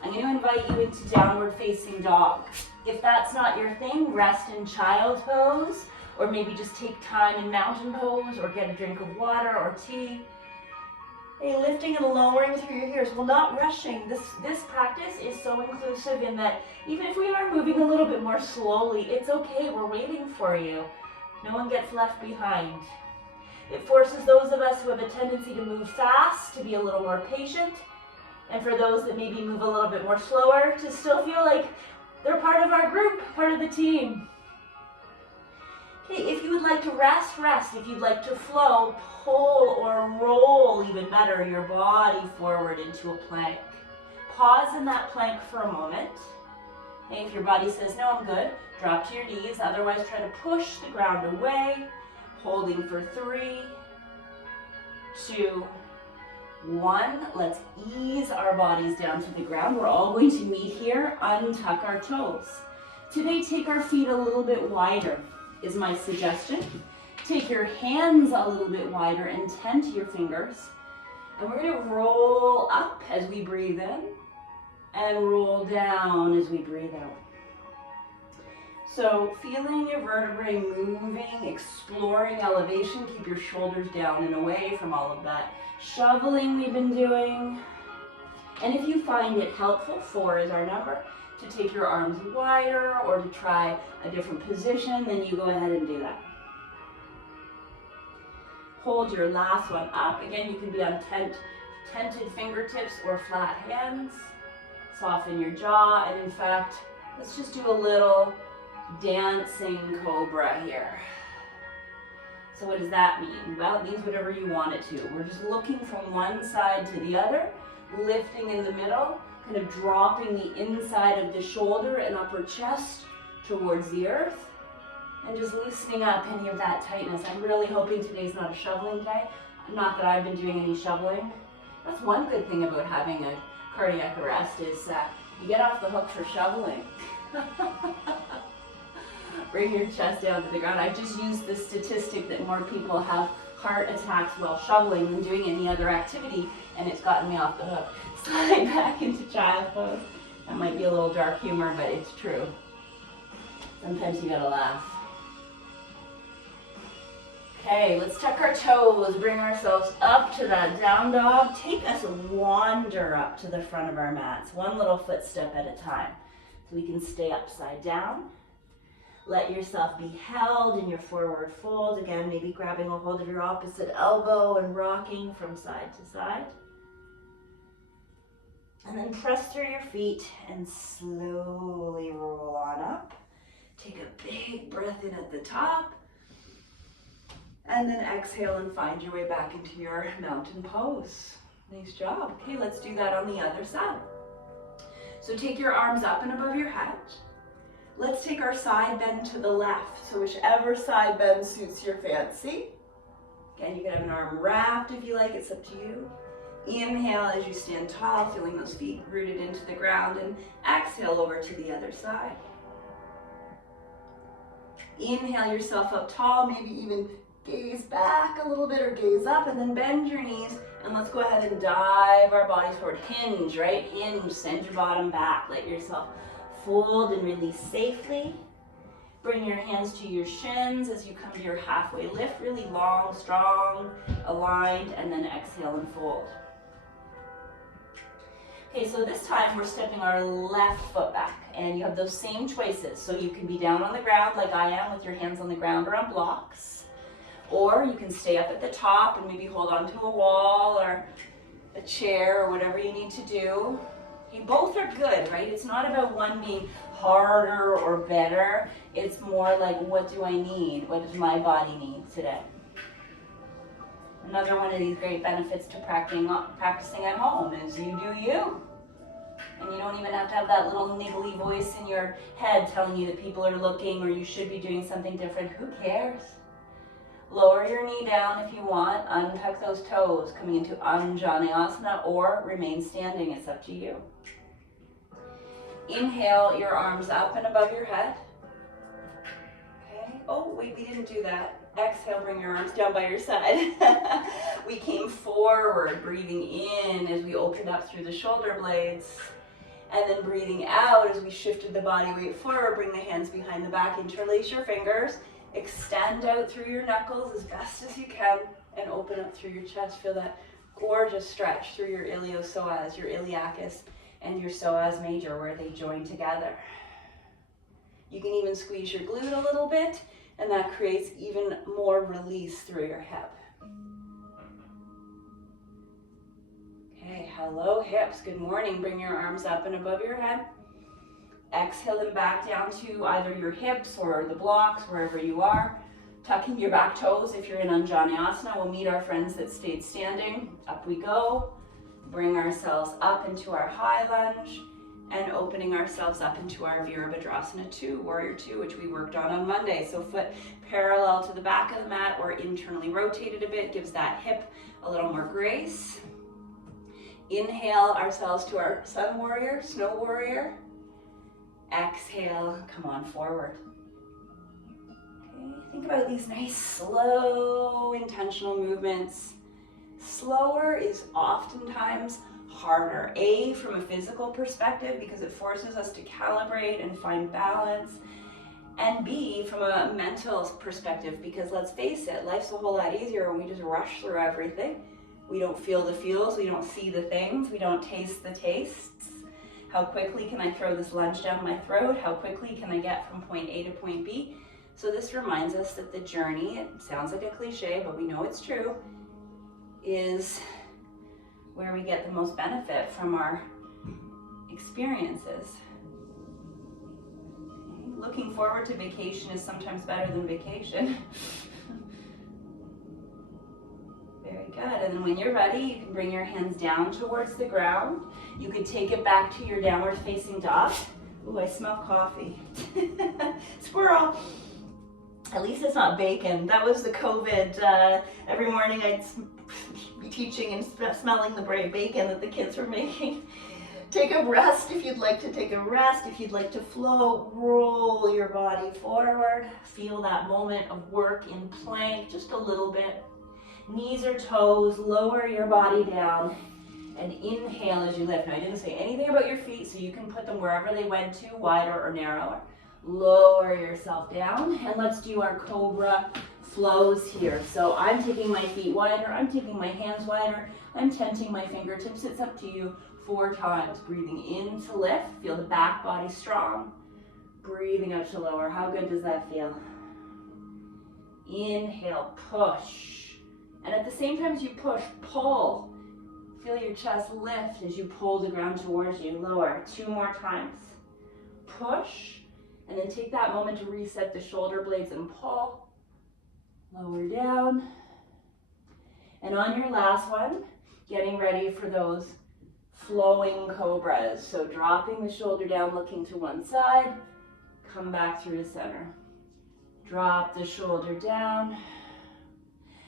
I'm going to invite you into downward facing dog. If that's not your thing, rest in child pose, or maybe just take time in mountain pose, or get a drink of water or tea. Hey, lifting and lowering through your ears. Well, not rushing. This practice is so inclusive in that even if we are moving a little bit more slowly, it's okay. We're waiting for you. No one gets left behind. It forces those of us who have a tendency to move fast to be a little more patient, and for those that maybe move a little bit more slower to still feel like they're part of our group, part of the team. Okay, if you would like to rest, rest. If you'd like to flow, pull or roll, even better, your body forward into a plank. Pause in that plank for a moment. Okay, if your body says, no, I'm good, drop to your knees. Otherwise, try to push the ground away. Holding for 3, 2, 1. Let's ease our bodies down to the ground. We're all going to meet here, untuck our toes. Today, take our feet a little bit wider, is my suggestion. Take your hands a little bit wider and tent your fingers. And we're going to roll up as we breathe in and roll down as we breathe out. So feeling your vertebrae moving, exploring elevation, keep your shoulders down and away from all of that shoveling we've been doing. And if you find it helpful, 4 is our number, to take your arms wider or to try a different position, then you go ahead and do that. Hold your last one up. Again, you can be on tented fingertips or flat hands. Soften your jaw, and in fact, let's just do a little dancing cobra here. So what does that mean? Well, it means whatever you want it to. We're just looking from one side to the other, lifting in the middle, kind of dropping the inside of the shoulder and upper chest towards the earth, and just loosening up any of that tightness. I'm really hoping today's not a shoveling day. Not that I've been doing any shoveling. That's one good thing about having a cardiac arrest is you get off the hook for shoveling. Bring your chest down to the ground. I just used the statistic that more people have heart attacks while shoveling than doing any other activity, and it's gotten me off the hook. Slide back into child pose. That might be a little dark humor, but it's true. Sometimes you gotta laugh. Okay, let's tuck our toes, bring ourselves up to that down dog. Take us wander up to the front of our mats, one little footstep at a time. So we can stay upside down. Let yourself be held in your forward fold. Again, maybe grabbing a hold of your opposite elbow and rocking from side to side. And then press through your feet and slowly roll on up. Take a big breath in at the top. And then exhale and find your way back into your mountain pose. Nice job. Okay, let's do that on the other side. So take your arms up and above your head. Let's take our side bend to the left. So whichever side bend suits your fancy. Again, you can have an arm wrapped if you like, it's up to you. Inhale as you stand tall, feeling those feet rooted into the ground, and exhale over to the other side. Inhale yourself up tall, maybe even gaze back a little bit or gaze up, and then bend your knees, and let's go ahead and dive our bodies forward. Hinge, right? Hinge, send your bottom back. Let yourself fold and release safely. Bring your hands to your shins as you come to your halfway lift, really long, strong, aligned, and then exhale and fold. Okay, so this time we're stepping our left foot back, and you have those same choices. So you can be down on the ground like I am with your hands on the ground or on blocks, or you can stay up at the top and maybe hold onto a wall or a chair or whatever you need to do. Okay, both are good, right? It's not about one being harder or better. It's more like, what do I need? What does my body need today? Another one of these great benefits to practicing at home is you do you. And you don't even have to have that little niggly voice in your head telling you that people are looking or you should be doing something different. Who cares? Lower your knee down if you want. Untuck those toes, coming into Anjaneyasana, or remain standing. It's up to you. Inhale your arms up and above your head. Okay. Oh, wait, we didn't do that. Exhale, bring your arms down by your side. We came forward, breathing in as we opened up through the shoulder blades. And then breathing out as we shifted the body weight forward, bring the hands behind the back, interlace your fingers, extend out through your knuckles as best as you can, and open up through your chest. Feel that gorgeous stretch through your iliopsoas, your iliacus, and your psoas major where they join together. You can even squeeze your glute a little bit, and that creates even more release through your hip. Okay, hello hips, good morning. Bring your arms up and above your head. Exhale them back down to either your hips or the blocks, wherever you are. Tucking your back toes if you're in Anjaneyasana. We'll meet our friends that stayed standing. Up we go. Bring ourselves up into our high lunge and opening ourselves up into our Virabhadrasana 2, Warrior 2, which we worked on Monday. So foot parallel to the back of the mat or internally rotated a bit, gives that hip a little more grace. Inhale ourselves to our Sun Warrior, Snow Warrior. Exhale, come on forward. Okay, think about these nice, slow, intentional movements. Slower is oftentimes harder. A, from a physical perspective, because it forces us to calibrate and find balance. And B, from a mental perspective, because let's face it, life's a whole lot easier when we just rush through everything. We don't feel the feels, we don't see the things, we don't taste the tastes. How quickly can I throw this lunch down my throat? How quickly can I get from point A to point B? So this reminds us that the journey, it sounds like a cliche, but we know it's true, is where we get the most benefit from our experiences. Okay. Looking forward to vacation is sometimes better than vacation. Very good. And then when you're ready, you can bring your hands down towards the ground. You could take it back to your downward facing dog. Ooh, I smell coffee. Squirrel. At least it's not bacon. That was the COVID. Every morning I'd be teaching and smelling the bacon that the kids were making. Take a rest if you'd like to take a rest. If you'd like to flow, roll your body forward. Feel that moment of work in plank just a little bit. Knees or toes, lower your body down and inhale as you lift. Now I didn't say anything about your feet, so you can put them wherever they went to, wider or narrower. Lower yourself down, and let's do our cobra flows here. So I'm taking my feet wider, I'm taking my hands wider, I'm tenting my fingertips. It's up to you. 4 times. Breathing in to lift, feel the back body strong. Breathing out to lower. How good does that feel? Inhale, push. And at the same time as you push, pull. Feel your chest lift as you pull the ground towards you. Lower. 2 more times. Push, and then take that moment to reset the shoulder blades and pull. Lower down. And on your last one, getting ready for those flowing cobras. So dropping the shoulder down, looking to one side, come back through the center. Drop the shoulder down.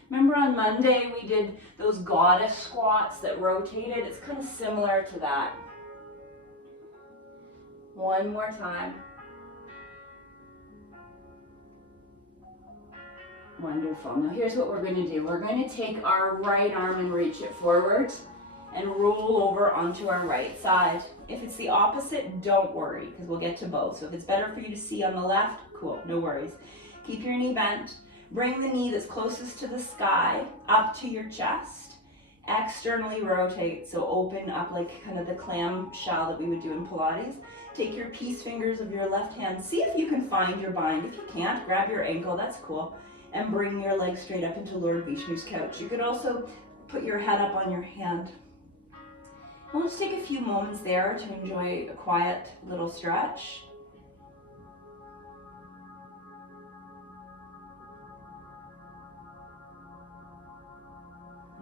Remember on Monday we did those goddess squats that rotated? It's kind of similar to that. One more time. Wonderful. Now here's what we're going to do. We're going to take our right arm and reach it forward and roll over onto our right side. If it's the opposite, don't worry, because we'll get to both. So if it's better for you to see on the left, cool, no worries. Keep your knee bent. Bring the knee that's closest to the sky up to your chest. Externally rotate, so open up like kind of the clam shell that we would do in Pilates. Take your peace fingers of your left hand. See if you can find your bind. If you can't, grab your ankle, that's cool. And bring your legs straight up into Lord Vishnu's couch. You could also put your head up on your hand. And we'll just take a few moments there to enjoy a quiet little stretch.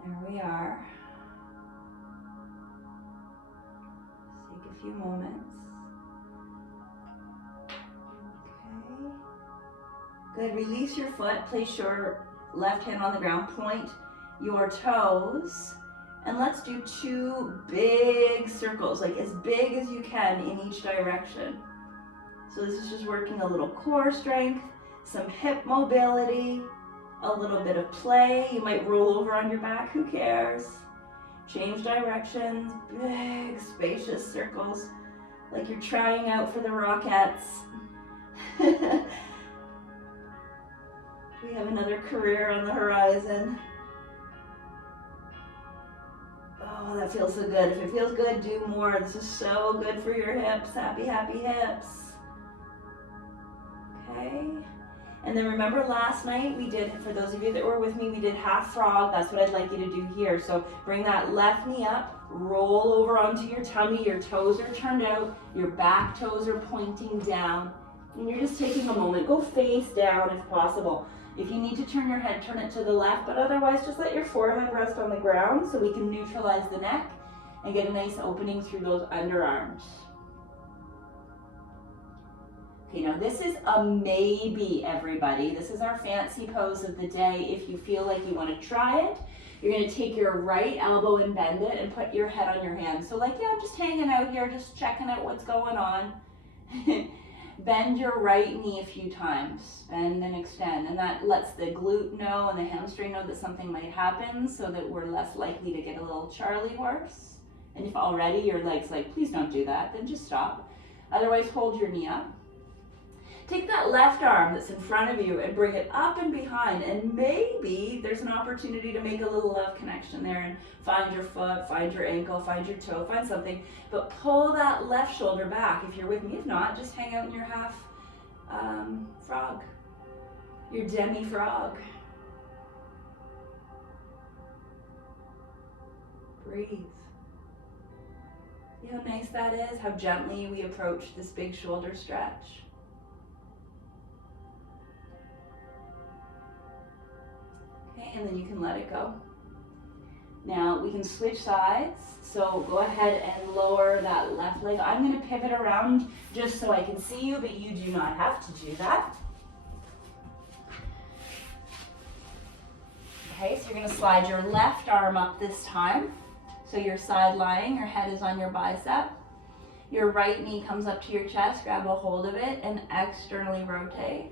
There we are. Just take a few moments. Okay. Good, release your foot, place your left hand on the ground, point your toes, and let's do 2 big circles, like as big as you can in each direction. So this is just working a little core strength, some hip mobility, a little bit of play. You might roll over on your back, who cares? Change directions, big spacious circles, like you're trying out for the Rockettes. We have another career on the horizon. Oh, that feels so good. If it feels good, do more. This is so good for your hips. Happy, happy hips. Okay. And then remember last night we did, for those of you that were with me, we did half frog. That's what I'd like you to do here. So bring that left knee up, roll over onto your tummy. Your toes are turned out. Your back toes are pointing down. And you're just taking a moment. Go face down if possible. If you need to turn your head, turn it to the left, but otherwise just let your forehead rest on the ground so we can neutralize the neck and get a nice opening through those underarms. Okay, now this is a maybe, everybody. This is our fancy pose of the day. If you feel like you want to try it, you're going to take your right elbow and bend it and put your head on your hand. So like, yeah, I'm just hanging out here, just checking out what's going on. Bend your right knee a few times, bend and extend, and that lets the glute know and the hamstring know that something might happen so that we're less likely to get a little Charlie horse. And if already your leg's like, please don't do that, then just stop. Otherwise, hold your knee up. Take that left arm that's in front of you and bring it up and behind, and maybe there's an opportunity to make a little love connection there and find your foot, find your ankle, find your toe, find something, but pull that left shoulder back if you're with me. If not, just hang out in your half frog, your demi frog. Breathe. See how nice that is, how gently we approach this big shoulder stretch. And then you can let it go. Now we can switch sides. So go ahead and lower that left leg. I'm going to pivot around just so I can see you, but you do not have to do that. Okay, so you're going to slide your left arm up this time. So you're side lying, your head is on your bicep. Your right knee comes up to your chest, grab a hold of it and externally rotate.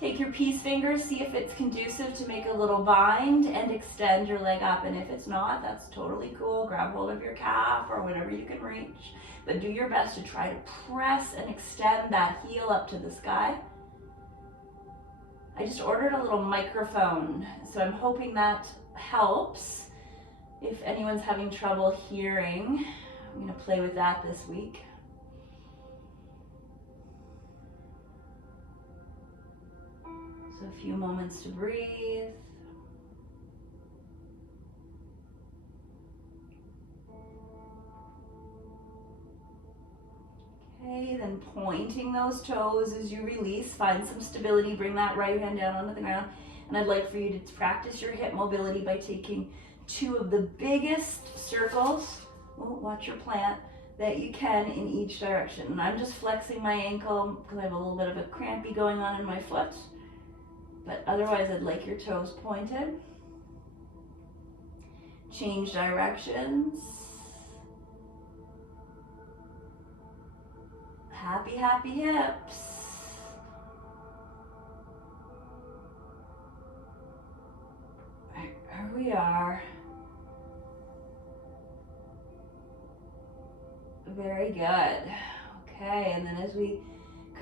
Take your peace fingers, see if it's conducive to make a little bind and extend your leg up. And if it's not, that's totally cool. Grab hold of your calf or whatever you can reach. But do your best to try to press and extend that heel up to the sky. I just ordered a little microphone, so I'm hoping that helps. If anyone's having trouble hearing, I'm going to play with that this week. So a few moments to breathe. pointing those toes as you release. Find some stability, bring that right hand down onto the ground. And I'd like for you to practice your hip mobility by taking 2 of the biggest circles, oh, watch your plant, that you can in each direction. And I'm just flexing my ankle because I have a little bit of a crampy going on in my foot. But otherwise, I'd like your toes pointed. Change directions. Happy, happy hips. There we are. Very good. Okay, and then as we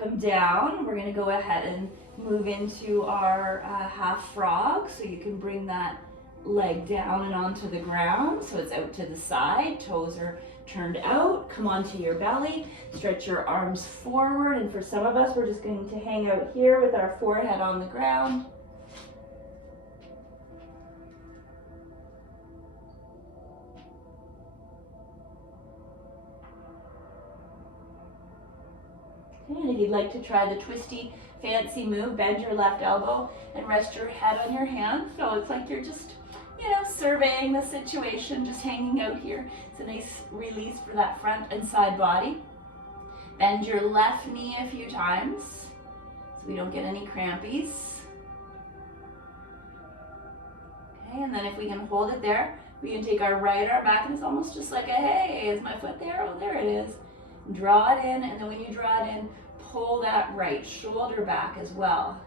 come down, we're going to go ahead and move into our half frog. So you can bring that leg down and onto the ground so it's out to the side. Toes are turned out. Come onto your belly. Stretch your arms forward. And for some of us, we're just going to hang out here with our forehead on the ground. And if you'd like to try the twisty, fancy move, bend your left elbow and rest your head on your hand. So it's like you're just, surveying the situation, just hanging out here. It's a nice release for that front and side body. Bend your left knee a few times so we don't get any crampies. Okay, and then if we can hold it there, we can take our right arm back, and it's almost just like a, hey, is my foot there? Oh, there it is. Draw it in, and then when you draw it in, pull that right shoulder back as well.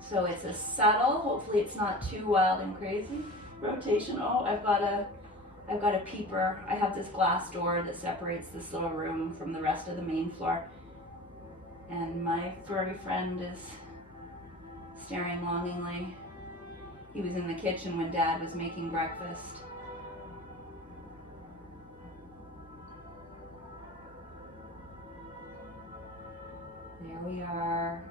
So it's a subtle, hopefully it's not too wild and crazy, rotation. Oh, I've got a peeper. I have this glass door that separates this little room from the rest of the main floor. And my furry friend is staring longingly. He was in the kitchen when Dad was making breakfast. There we are.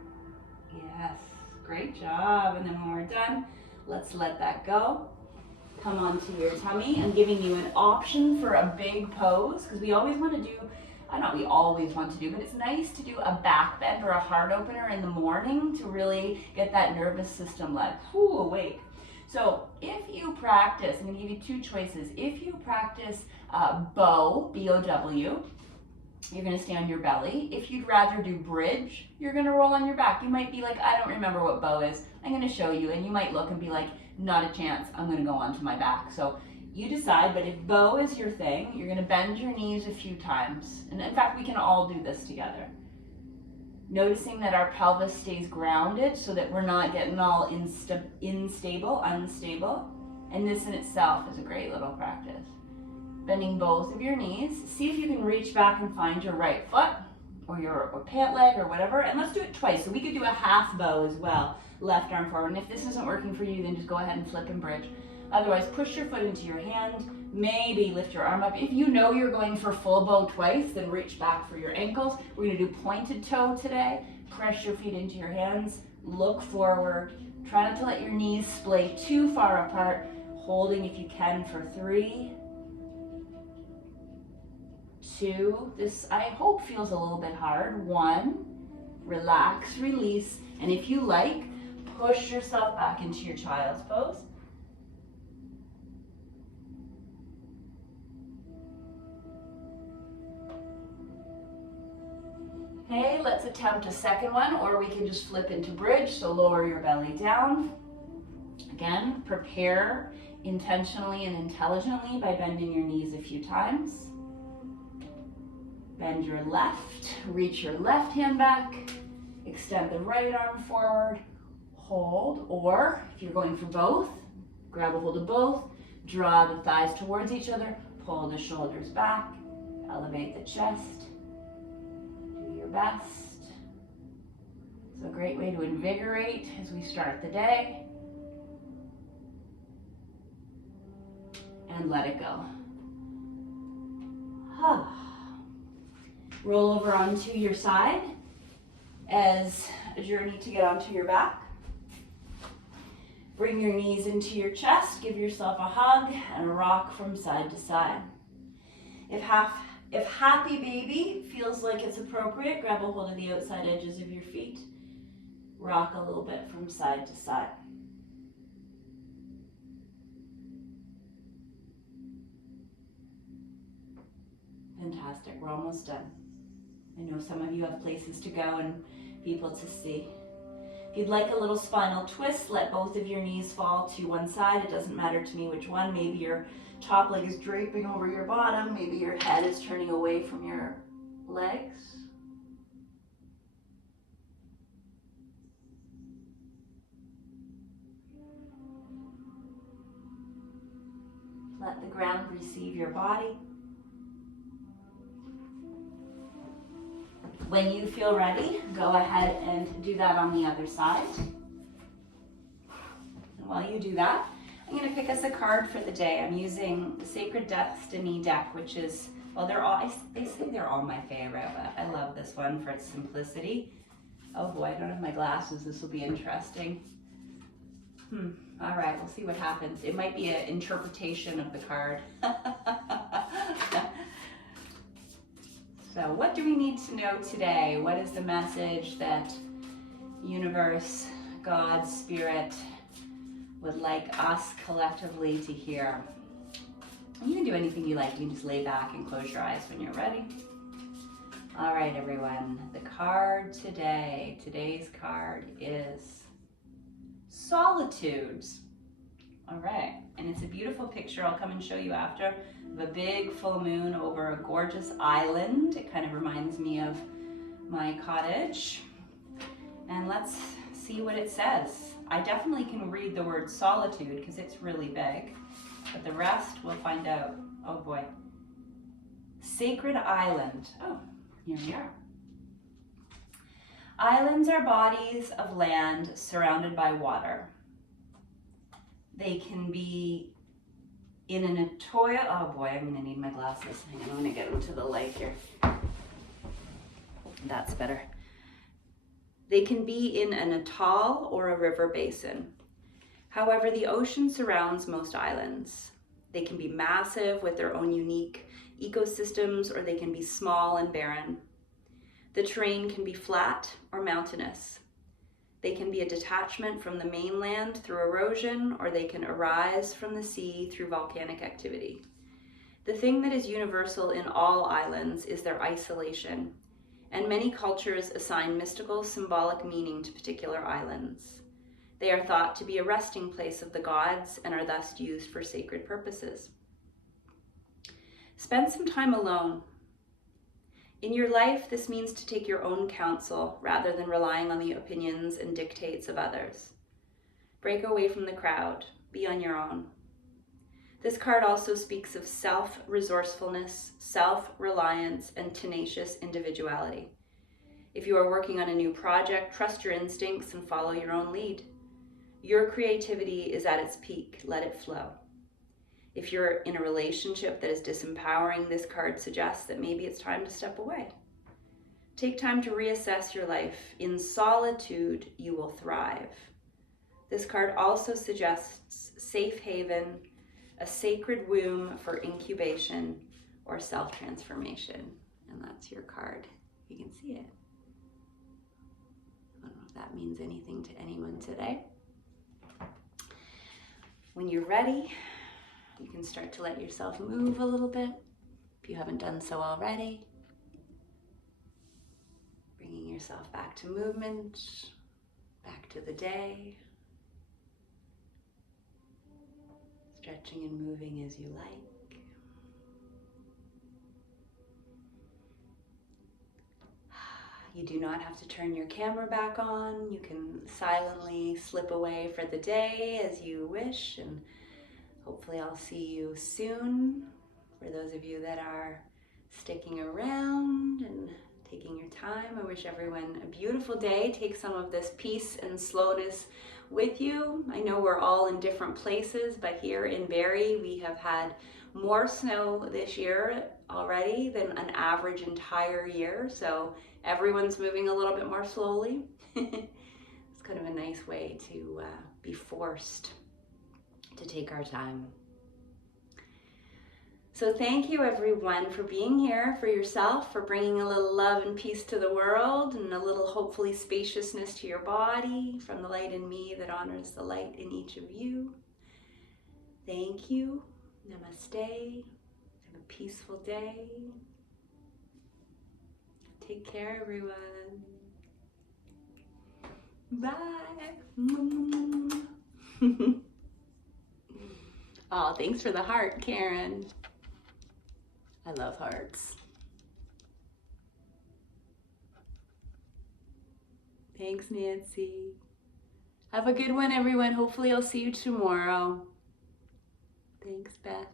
Yes, great job. And then when we're done, let's let that go. Come onto your tummy. I'm giving you an option for a big pose because we always want to do, not we always want to do, but it's nice to do a back bend or a heart opener in the morning to really get that nervous system like awake. So if you practice, I'm going to give you 2 choices. If you practice bow, B-O-W, you're going to stay on your belly. If you'd rather do bridge, you're going to roll on your back. You might be like, I don't remember what bow is. I'm going to show you. And you might look and be like, not a chance. I'm going to go onto my back. So you decide, but if bow is your thing, you're going to bend your knees a few times. And in fact, we can all do this together. Noticing that our pelvis stays grounded so that we're not getting all unstable. And this in itself is a great little practice. Bending both of your knees. See if you can reach back and find your right foot or your pant leg or whatever. And let's do it twice. So we could do a half bow as well. Left arm forward. And if this isn't working for you, then just go ahead and flip and bridge. Otherwise, push your foot into your hand. Maybe lift your arm up. If you know you're going for full bow twice, then reach back for your ankles. We're going to do pointed toe today. Press your feet into your hands. Look forward. Try not to let your knees splay too far apart. Holding if you can for 3, 2, this I hope feels a little bit hard. 1, relax, release, and if you like, push yourself back into your child's pose. Okay, let's attempt a second one, or we can just flip into bridge, so lower your belly down. Again, prepare intentionally and intelligently by bending your knees a few times. Bend your left, reach your left hand back, extend the right arm forward, hold, or if you're going for both, grab a hold of both, draw the thighs towards each other, pull the shoulders back, elevate the chest, do your best. It's a great way to invigorate as we start the day. And let it go. Roll over onto your side as a journey to get onto your back. Bring your knees into your chest, give yourself a hug and a rock from side to side. If half If happy baby feels like it's appropriate, grab a hold of the outside edges of your feet. Rock a little bit from side to side. Fantastic, we're almost done. I know some of you have places to go and people to see. If you'd like a little spinal twist, let both of your knees fall to one side. It doesn't matter to me which one. Maybe your top leg is draping over your bottom. Maybe your head is turning away from your legs. Let the ground receive your body. When you feel ready, go ahead and do that on the other side. And while you do that, I'm going to pick us a card for the day. I'm using the Sacred Destiny deck, which is, well, they say they're all my favorite, but I love this one for its simplicity. Oh boy, I don't have my glasses. This will be interesting. All right, we'll see what happens. It might be an interpretation of the card. So what do we need to know today? What is the message that universe, God, Spirit would like us collectively to hear? You can do anything you like. You can just lay back and close your eyes when you're ready. All right, everyone. The card today, today's card is Solitudes. All right, and it's a beautiful picture. I'll come and show you after, of a big full moon over a gorgeous island. It kind of reminds me of my cottage. And let's see what it says. I definitely can read the word solitude because it's really big, but the rest we'll find out. Oh boy. Sacred island. Oh, here we are. Islands are bodies of land surrounded by water. They can be in an atoll. Oh boy, I'm gonna need my glasses. Hang on, I'm gonna get them to the light here. That's better. They can be in an atoll or a river basin. However, the ocean surrounds most islands. They can be massive with their own unique ecosystems, or they can be small and barren. The terrain can be flat or mountainous. They can be a detachment from the mainland through erosion, or they can arise from the sea through volcanic activity. The thing that is universal in all islands is their isolation, and many cultures assign mystical, symbolic meaning to particular islands. They are thought to be a resting place of the gods and are thus used for sacred purposes. Spend some time alone. In your life, this means to take your own counsel rather than relying on the opinions and dictates of others. Break away from the crowd. Be on your own. This card also speaks of self-resourcefulness, self-reliance, and tenacious individuality. If you are working on a new project, trust your instincts and follow your own lead. Your creativity is at its peak. Let it flow. If you're in a relationship that is disempowering, this card suggests that maybe it's time to step away. Take time to reassess your life. In solitude, you will thrive. This card also suggests safe haven, a sacred womb for incubation or self-transformation. And that's your card. You can see it. I don't know if that means anything to anyone today. When you're ready, you can start to let yourself move a little bit, if you haven't done so already. Bringing yourself back to movement, back to the day. Stretching and moving as you like. You do not have to turn your camera back on. You can silently slip away for the day as you wish, and hopefully I'll see you soon. For those of you that are sticking around and taking your time, I wish everyone a beautiful day. Take some of this peace and slowness with you. I know we're all in different places, but here in Barrie, we have had more snow this year already than an average entire year. So everyone's moving a little bit more slowly. It's kind of a nice way to be forced to take our time. So thank you everyone for being here, for yourself, for bringing a little love and peace to the world and a little hopefully spaciousness to your body from the light in me that honors the light in each of you. Thank you. Namaste. Have a peaceful day. Take care, everyone. Bye. Oh, thanks for the heart, Karen. I love hearts. Thanks, Nancy. Have a good one, everyone. Hopefully I'll see you tomorrow. Thanks, Beth.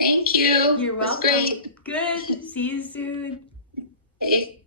Thank you. You're welcome. It was great. Good. See you soon. Okay.